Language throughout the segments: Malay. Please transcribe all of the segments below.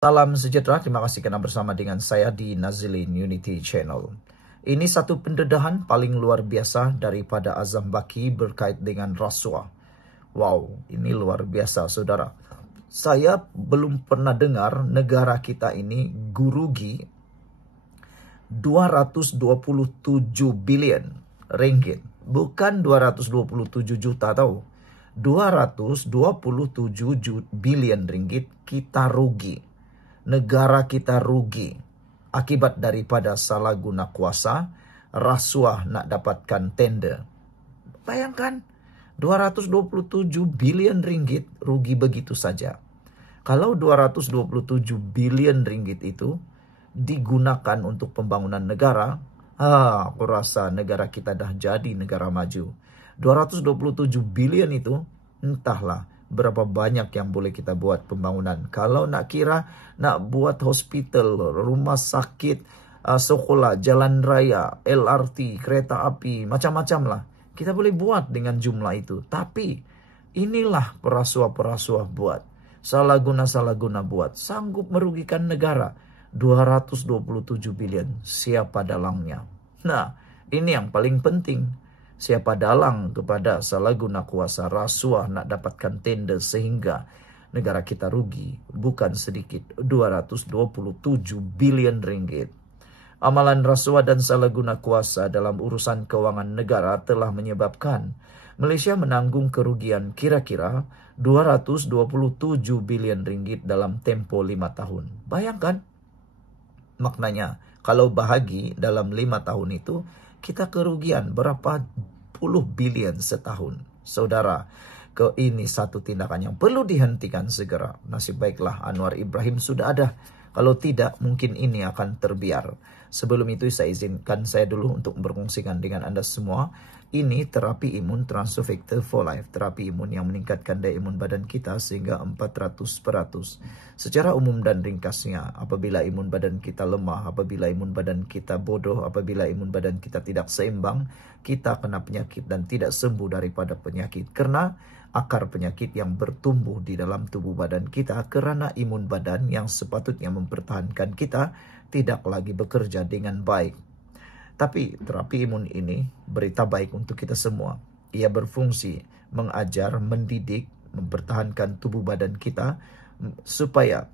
Salam sejahtera, terima kasih karena bersama dengan saya di Nazilin Unity Channel. Ini satu pendedahan paling luar biasa daripada Azam Baki berkait dengan rasuah. Wow, ini luar biasa saudara. Saya belum pernah dengar negara kita ini gurugi 227 billion ringgit. Bukan 227 juta tahu. 227 billion ringgit kita rugi. Negara kita rugi akibat daripada salah guna kuasa, rasuah nak dapatkan tender. Bayangkan 227 billion ringgit rugi begitu saja. Kalau 227 billion ringgit itu digunakan untuk pembangunan negara, aku rasa negara kita dah jadi negara maju. 227 billion itu entahlah berapa banyak yang boleh kita buat pembangunan. Kalau nak kira nak buat hospital, rumah sakit, sekolah, jalan raya, LRT, kereta api, macam-macam lah. Kita boleh buat dengan jumlah itu. Tapi inilah perasuah-perasuah buat. Salah guna buat. Sanggup merugikan negara. 227 billion. Siapa dalangnya? Nah, ini yang paling penting. Siapa dalang kepada salah guna kuasa, rasuah nak dapatkan tender sehingga negara kita rugi bukan sedikit 227 billion ringgit. Amalan rasuah dan salah guna kuasa dalam urusan keuangan negara telah menyebabkan Malaysia menanggung kerugian kira-kira 227 billion ringgit dalam tempo 5 tahun. Bayangkan maknanya kalau bahagi dalam 5 tahun itu kita kerugian berapa puluh bilion setahun. Saudara, ini satu tindakan yang perlu dihentikan segera. Nasib baiklah Anwar Ibrahim sudah ada. Kalau tidak, mungkin ini akan terbiar. Sebelum itu saya izinkan saya dulu untuk berkongsikan dengan Anda semua. Ini terapi imun Transfer Factor for Life. Terapi imun yang meningkatkan daya imun badan kita sehingga 400%. Secara umum dan ringkasnya, apabila imun badan kita lemah, apabila imun badan kita bodoh, apabila imun badan kita tidak seimbang, kita kena penyakit dan tidak sembuh daripada penyakit. Karena akar penyakit yang bertumbuh di dalam tubuh badan kita karena imun badan yang sepatutnya mempertahankan kita tidak lagi bekerja dengan baik. Tapi terapi imun ini berita baik untuk kita semua. Ia berfungsi mengajar, mendidik, mempertahankan tubuh badan kita supaya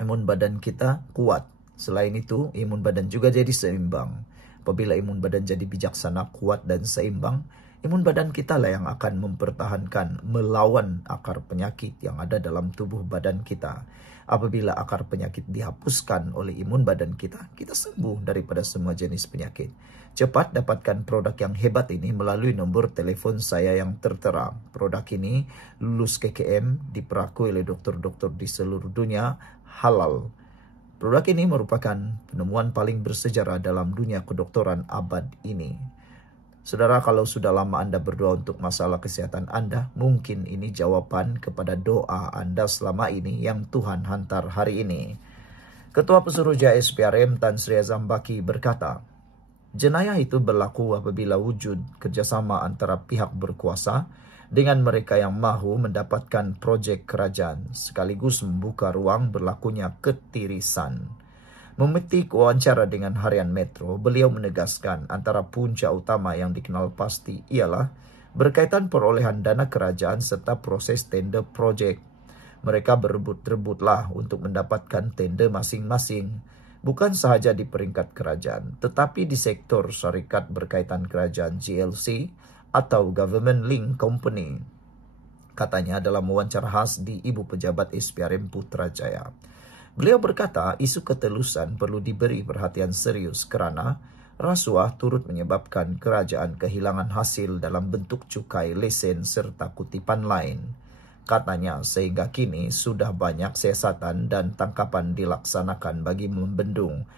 imun badan kita kuat. Selain itu, imun badan juga jadi seimbang. Apabila imun badan jadi bijaksana, kuat dan seimbang, imun badan kita lah yang akan mempertahankan, melawan akar penyakit yang ada dalam tubuh badan kita. Apabila akar penyakit dihapuskan oleh imun badan kita, kita sembuh daripada semua jenis penyakit. Cepat dapatkan produk yang hebat ini melalui nombor telepon saya yang tertera. Produk ini lulus KKM, diperakui oleh dokter-dokter di seluruh dunia, halal. Produk ini merupakan penemuan paling bersejarah dalam dunia kedokteran abad ini. Saudara, kalau sudah lama Anda berdoa untuk masalah kesehatan Anda, mungkin ini jawaban kepada doa Anda selama ini yang Tuhan hantar hari ini. Ketua Pesuruhjaya SPRM Tan Sri Azam Baki berkata, jenayah itu berlaku apabila wujud kerjasama antara pihak berkuasa dengan mereka yang mahu mendapatkan projek kerajaan, sekaligus membuka ruang berlakunya ketirisan. Memetik wawancara dengan Harian Metro, beliau menegaskan antara punca utama yang dikenal pasti ialah berkaitan perolehan dana kerajaan serta proses tender projek. Mereka berebut-rebutlah untuk mendapatkan tender masing-masing, bukan sahaja di peringkat kerajaan, tetapi di sektor syarikat berkaitan kerajaan GLC atau Government Link Company. Katanya dalam wawancara khas di Ibu Pejabat SPRM Putrajaya. Beliau berkata isu ketelusan perlu diberi perhatian serius kerana rasuah turut menyebabkan kerajaan kehilangan hasil dalam bentuk cukai, lesen serta kutipan lain. Katanya sehingga kini sudah banyak siasatan dan tangkapan dilaksanakan bagi membendung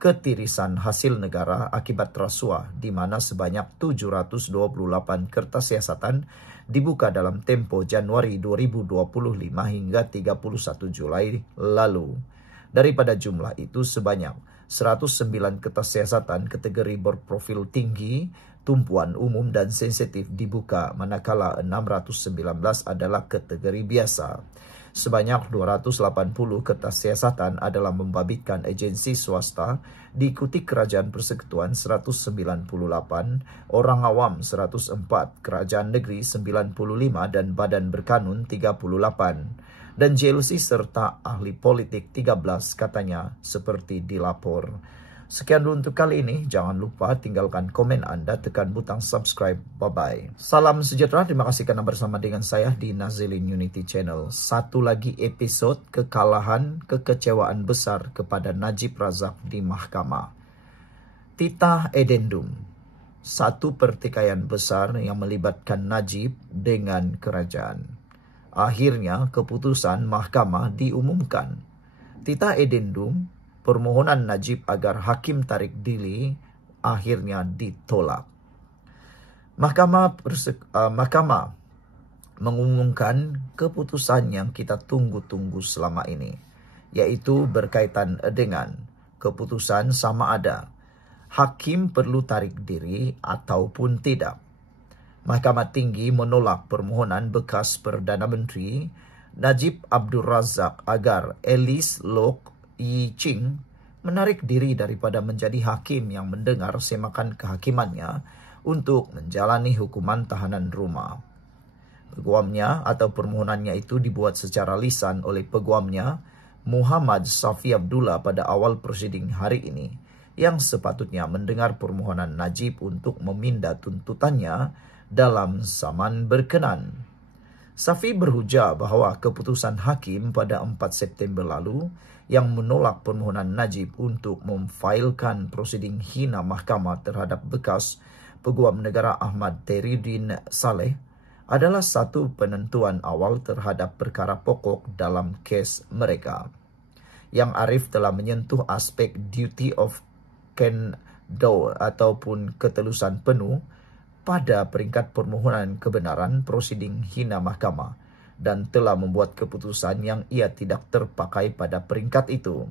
ketirisan hasil negara akibat rasuah di mana sebanyak 728 kertas siasatan dibuka dalam tempo Januari 2025 hingga 31 Julai lalu. Daripada jumlah itu sebanyak 109 kertas siasatan kategori berprofil tinggi, tumpuan umum dan sensitif dibuka, manakala 619 adalah kategori biasa. Sebanyak 280 kertas siasatan adalah membabitkan agensi swasta, diikuti Kerajaan Persekutuan 198, orang awam 104, kerajaan negeri 95, dan badan berkanun 38. Dan JLC serta ahli politik 13 katanya seperti dilapor. Sekian dulu untuk kali ini. Jangan lupa tinggalkan komen Anda, tekan butang subscribe. Bye-bye. Salam sejahtera. Terima kasih karena bersama dengan saya di Nazilin Unity Channel. Satu lagi episode kekalahan, kekecewaan besar kepada Najib Razak di mahkamah. Titah Edendum. Satu pertikaian besar yang melibatkan Najib dengan kerajaan. Akhirnya keputusan mahkamah diumumkan. Titah Edendum, permohonan Najib agar hakim tarik diri, akhirnya ditolak. Mahkamah mengumumkan keputusan yang kita tunggu-tunggu selama ini, yaitu berkaitan dengan keputusan sama ada hakim perlu tarik diri ataupun tidak. Mahkamah Tinggi menolak permohonan bekas Perdana Menteri Najib Abdul Razak agar Elis Lok Yi Ching menarik diri daripada menjadi hakim yang mendengar semakan kehakimannya untuk menjalani hukuman tahanan rumah. Peguamnya atau permohonannya itu dibuat secara lisan oleh peguamnya Muhammad Safi Abdullah pada awal prosiding hari ini, yang sepatutnya mendengar permohonan Najib untuk meminda tuntutannya dalam zaman berkenan. Safi berhujah bahwa keputusan hakim pada 4 September lalu yang menolak permohonan Najib untuk memfailkan prosiding hina mahkamah terhadap bekas Peguam Negara Ahmad Tehruddin Saleh adalah satu penentuan awal terhadap perkara pokok dalam kes mereka. Yang Arif telah menyentuh aspek duty of candor ataupun ketelusan penuh pada peringkat permohonan kebenaran prosiding hina mahkamah, dan telah membuat keputusan yang ia tidak terpakai pada peringkat itu.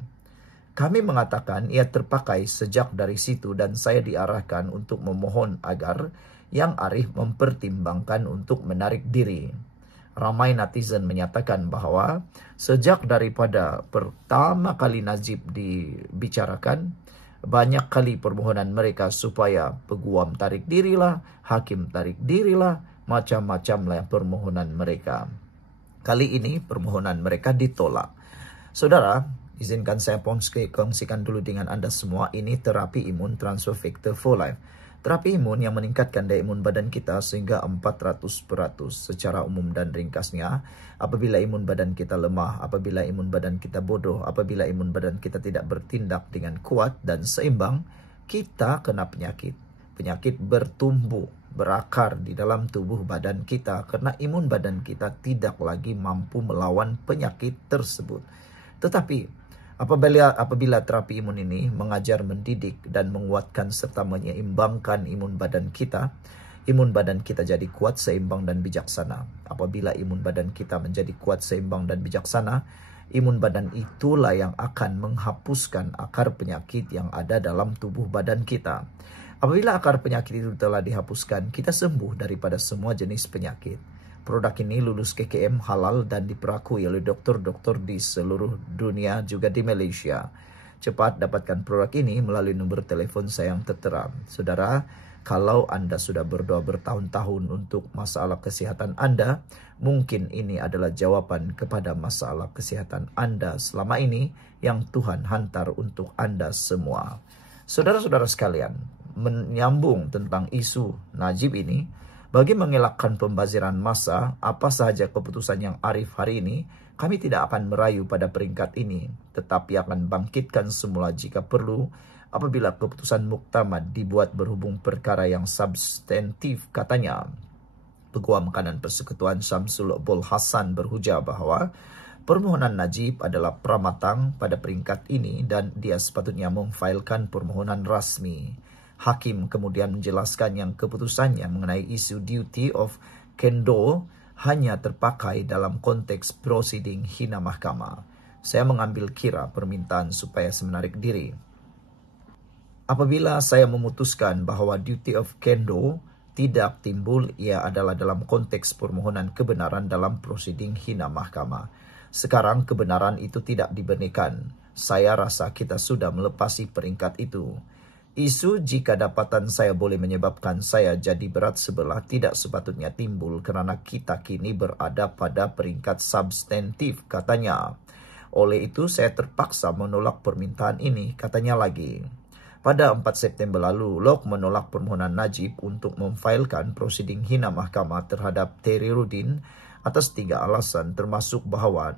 Kami mengatakan ia terpakai sejak dari situ dan saya diarahkan untuk memohon agar Yang Arif mempertimbangkan untuk menarik diri. Ramai netizen menyatakan bahwa sejak daripada pertama kali Najib dibicarakan, banyak kali permohonan mereka supaya peguam tarik dirilah, hakim tarik dirilah, macam-macamlah permohonan mereka. Kali ini permohonan mereka ditolak. Saudara, izinkan saya kongsikan dulu dengan Anda semua, ini terapi imun transfer factor for life. Terapi imun yang meningkatkan daya imun badan kita sehingga 400% secara umum dan ringkasnya. Apabila imun badan kita lemah, apabila imun badan kita bodoh, apabila imun badan kita tidak bertindak dengan kuat dan seimbang, kita kena penyakit. Penyakit bertumbuh, berakar di dalam tubuh badan kita karena imun badan kita tidak lagi mampu melawan penyakit tersebut. Tetapi apabila terapi imun ini mengajar, mendidik, dan menguatkan serta menyeimbangkan imun badan kita jadi kuat, seimbang, dan bijaksana. Apabila imun badan kita menjadi kuat, seimbang, dan bijaksana, imun badan itulah yang akan menghapuskan akar penyakit yang ada dalam tubuh badan kita. Apabila akar penyakit itu telah dihapuskan, kita sembuh daripada semua jenis penyakit. Produk ini lulus KKM halal dan diperakui oleh dokter-dokter di seluruh dunia, juga di Malaysia. Cepat dapatkan produk ini melalui nomor telepon saya yang tertera. Saudara, kalau Anda sudah berdoa bertahun-tahun untuk masalah kesehatan Anda, mungkin ini adalah jawaban kepada masalah kesehatan Anda selama ini yang Tuhan hantar untuk Anda semua. Saudara-saudara sekalian, menyambung tentang isu Najib ini, bagi mengelakkan pembaziran massa, apa sahaja keputusan yang Arif hari ini, kami tidak akan merayu pada peringkat ini, tetapi akan bangkitkan semula jika perlu apabila keputusan muktamad dibuat berhubung perkara yang substantif, katanya. Peguam Kanan Persekutuan Syamsul Bol Hasan berhujah bahwa permohonan Najib adalah pramatang pada peringkat ini dan dia sepatutnya memfailkan permohonan rasmi. Hakim kemudian menjelaskan yang keputusannya mengenai isu duty of candor hanya terpakai dalam konteks proceeding hina mahkamah. Saya mengambil kira permintaan supaya saya menarik diri. Apabila saya memutuskan bahwa duty of candor tidak timbul, ia adalah dalam konteks permohonan kebenaran dalam proceeding hina mahkamah. Sekarang kebenaran itu tidak dibenarkan. Saya rasa kita sudah melepasi peringkat itu. Isu jika dapatan saya boleh menyebabkan saya jadi berat sebelah tidak sepatutnya timbul karena kita kini berada pada peringkat substantif, katanya. Oleh itu saya terpaksa menolak permintaan ini, katanya lagi. Pada 4 September lalu, Locke menolak permohonan Najib untuk memfailkan prosiding hina mahkamah terhadap Tehriruddin atas 3 alasan, termasuk bahawa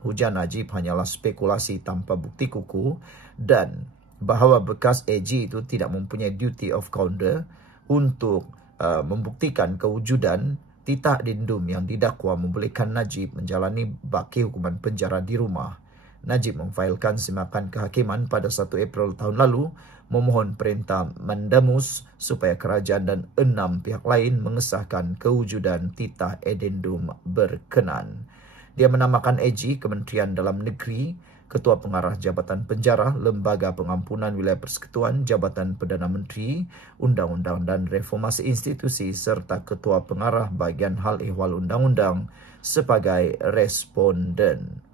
hujah Najib hanyalah spekulasi tanpa bukti kukuh dan bahawa bekas AG itu tidak mempunyai duty of candor untuk membuktikan kewujudan titah addendum yang didakwa membolehkan Najib menjalani baki hukuman penjara di rumah. Najib memfailkan semakan kehakiman pada 1 April tahun lalu, memohon perintah mendamus supaya kerajaan dan 6 pihak lain mengesahkan kewujudan titah addendum berkenan. Dia menamakan AG Kementerian Dalam Negeri, Ketua Pengarah Jabatan Penjara, Lembaga Pengampunan Wilayah Persekutuan, Jabatan Perdana Menteri, Undang-Undang dan Reformasi Institusi serta Ketua Pengarah Bahagian Hal Ehwal Undang-Undang sebagai responden.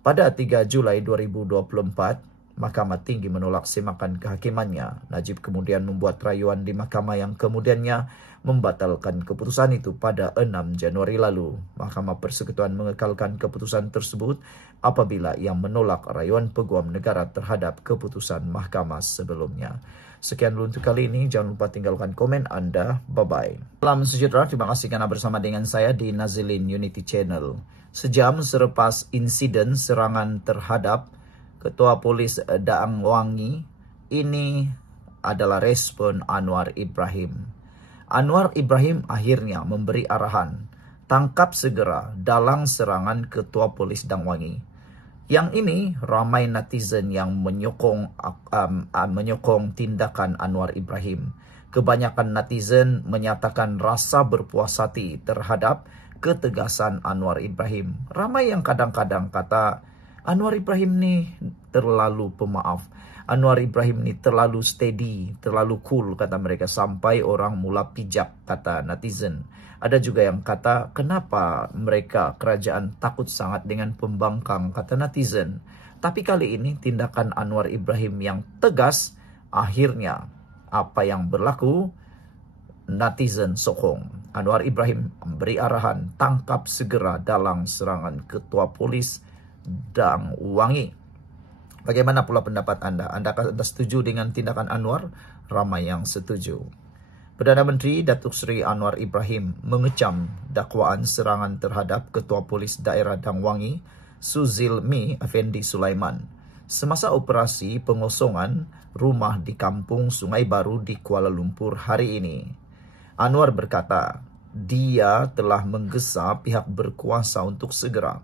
Pada 3 Julai 2024, Mahkamah Tinggi menolak semakan kehakimannya. Najib kemudian membuat rayuan di mahkamah yang kemudiannya membatalkan keputusan itu pada 6 Januari lalu. Mahkamah Persekutuan mengekalkan keputusan tersebut apabila ia menolak rayuan peguam negara terhadap keputusan mahkamah sebelumnya. Sekian dulu untuk kali ini. Jangan lupa tinggalkan komen Anda. Bye-bye. Salam sejahtera. Terima kasih karena bersama dengan saya di Nazilin Unity Channel. Sejam selepas insiden serangan terhadap Ketua Polis Daang Wangi, ini adalah respon Anwar Ibrahim. Anwar Ibrahim akhirnya memberi arahan, tangkap segera dalang serangan Ketua Polis Daang Wangi. Yang ini ramai netizen yang menyokong tindakan Anwar Ibrahim. Kebanyakan netizen menyatakan rasa berpuas hati terhadap ketegasan Anwar Ibrahim. Ramai yang kadang-kadang kata Anwar Ibrahim ni terlalu pemaaf. Anwar Ibrahim ni terlalu steady, terlalu cool, kata mereka, sampai orang mula pijak, kata netizen. Ada juga yang kata kenapa mereka kerajaan takut sangat dengan pembangkang, kata netizen. Tapi kali ini tindakan Anwar Ibrahim yang tegas, akhirnya apa yang berlaku netizen sokong. Anwar Ibrahim memberi arahan tangkap segera dalang serangan Ketua Polis Daang Wangi. Bagaimana pula pendapat Anda? Anda setuju dengan tindakan Anwar? Ramai yang setuju. Perdana Menteri Datuk Seri Anwar Ibrahim mengecam dakwaan serangan terhadap Ketua Polis Daerah Daang Wangi, Suzilmi Effendi Sulaiman, semasa operasi pengosongan rumah di Kampung Sungai Baru di Kuala Lumpur hari ini. Anwar berkata, dia telah menggesa pihak berkuasa untuk segera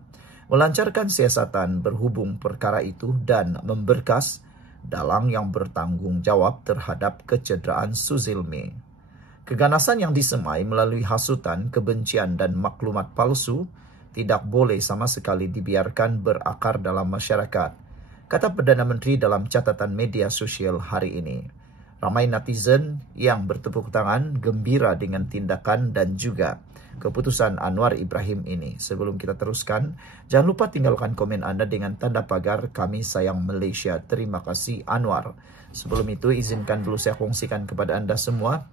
melancarkan siasatan berhubung perkara itu dan memberkas dalang yang bertanggung jawab terhadap kecederaan Suzilmi. Keganasan yang disemai melalui hasutan, kebencian dan maklumat palsu tidak boleh sama sekali dibiarkan berakar dalam masyarakat, kata Perdana Menteri dalam catatan media sosial hari ini. Ramai netizen yang bertepuk tangan gembira dengan tindakan dan juga keputusan Anwar Ibrahim ini. Sebelum kita teruskan, jangan lupa tinggalkan komen Anda dengan tanda pagar Kami Sayang Malaysia. Terima kasih Anwar. Sebelum itu, izinkan dulu saya kongsikan kepada Anda semua.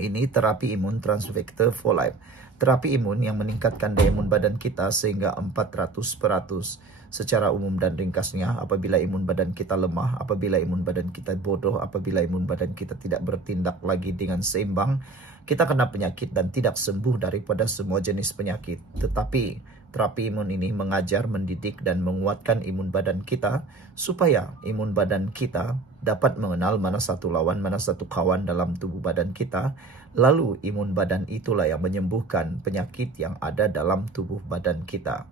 Ini terapi imun Transvector for Life. Terapi imun yang meningkatkan daya imun badan kita sehingga 400%. Secara umum dan ringkasnya, apabila imun badan kita lemah, apabila imun badan kita bodoh, apabila imun badan kita tidak bertindak lagi dengan seimbang, kita kena penyakit dan tidak sembuh daripada semua jenis penyakit. Tetapi terapi imun ini mengajar, mendidik dan menguatkan imun badan kita supaya imun badan kita dapat mengenal mana satu lawan, mana satu kawan dalam tubuh badan kita. Lalu imun badan itulah yang menyembuhkan penyakit yang ada dalam tubuh badan kita.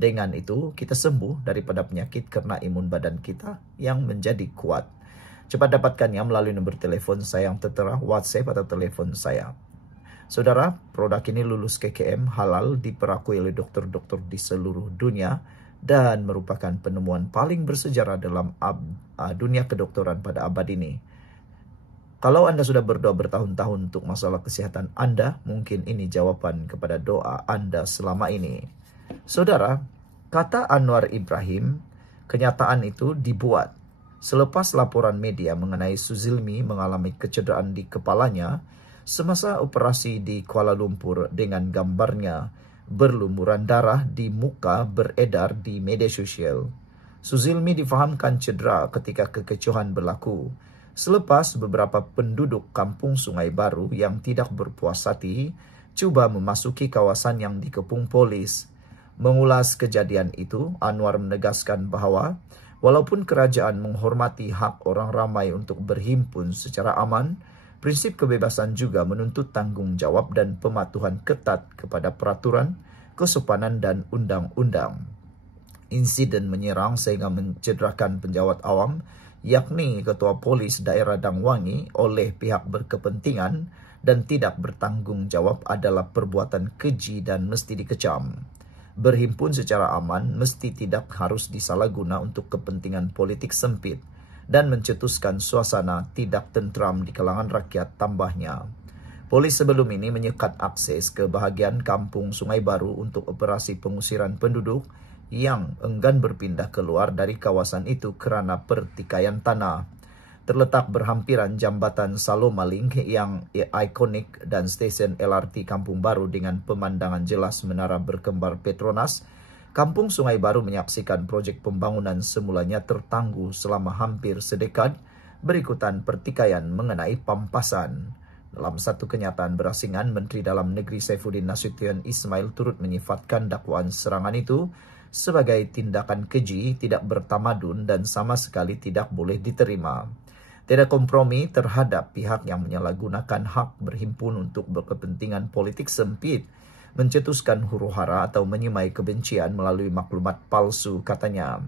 Dengan itu, kita sembuh daripada penyakit karena imun badan kita yang menjadi kuat. Cepat dapatkannya melalui nombor telefon saya yang tertera, WhatsApp atau telefon saya. Saudara, produk ini lulus KKM, halal, diperakui oleh dokter-dokter di seluruh dunia, dan merupakan penemuan paling bersejarah dalam dunia kedokteran pada abad ini. Kalau Anda sudah berdoa bertahun-tahun untuk masalah kesehatan Anda, mungkin ini jawaban kepada doa Anda selama ini. Saudara, Kata Anwar Ibrahim, kenyataan itu dibuat selepas laporan media mengenai Suzilmi mengalami kecederaan di kepalanya semasa operasi di Kuala Lumpur dengan gambarnya berlumuran darah di muka beredar di media sosial. Suzilmi difahamkan cedera ketika kekecohan berlaku selepas beberapa penduduk kampung Sungai Baru yang tidak berpuas hati cuba memasuki kawasan yang dikepung polis. Mengulas kejadian itu, Anwar menegaskan bahawa walaupun kerajaan menghormati hak orang ramai untuk berhimpun secara aman, prinsip kebebasan juga menuntut tanggungjawab dan pematuhan ketat kepada peraturan, kesopanan dan undang-undang. Insiden menyerang sehingga mencederakan penjawat awam, yakni Ketua Polis Daerah Dangwangi oleh pihak berkepentingan dan tidak bertanggung jawab adalah perbuatan keji dan mesti dikecam. Berhimpun secara aman mesti tidak harus disalahguna untuk kepentingan politik sempit dan mencetuskan suasana tidak tentram di kalangan rakyat, tambahnya. Polis sebelum ini menyekat akses ke bahagian kampung Sungai Baru untuk operasi pengusiran penduduk yang enggan berpindah keluar dari kawasan itu kerana pertikaian tanah. Terletak berhampiran jambatan Salomaling yang ikonik dan stesen LRT Kampung Baru dengan pemandangan jelas menara berkembar Petronas, Kampung Sungai Baru menyaksikan projek pembangunan semulanya tertangguh selama hampir sedekad berikutan pertikaian mengenai pampasan. Dalam satu kenyataan berasingan, Menteri Dalam Negeri Saifuddin Nasution Ismail turut menyifatkan dakwaan serangan itu sebagai tindakan keji, tidak bertamadun dan sama sekali tidak boleh diterima. Tidak kompromi terhadap pihak yang menyalahgunakan hak berhimpun untuk berkepentingan politik sempit, mencetuskan huru-hara atau menyemai kebencian melalui maklumat palsu, katanya.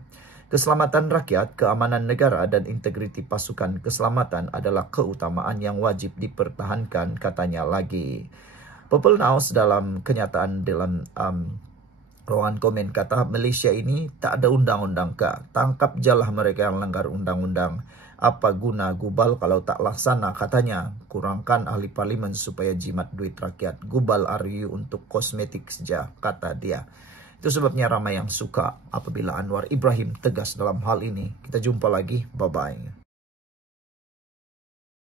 Keselamatan rakyat, keamanan negara dan integriti pasukan keselamatan adalah keutamaan yang wajib dipertahankan, katanya lagi. People Now dalam kenyataan dalam ruangan komen kata, Malaysia ini tak ada undang-undang kah? Tangkap jalah mereka yang langgar undang-undang. Apa guna gubal kalau tak laksana, katanya. Kurangkan ahli parlimen supaya jimat duit rakyat. Gubal RU untuk kosmetik saja, kata dia. Itu sebabnya ramai yang suka apabila Anwar Ibrahim tegas dalam hal ini. Kita jumpa lagi. Bye-bye.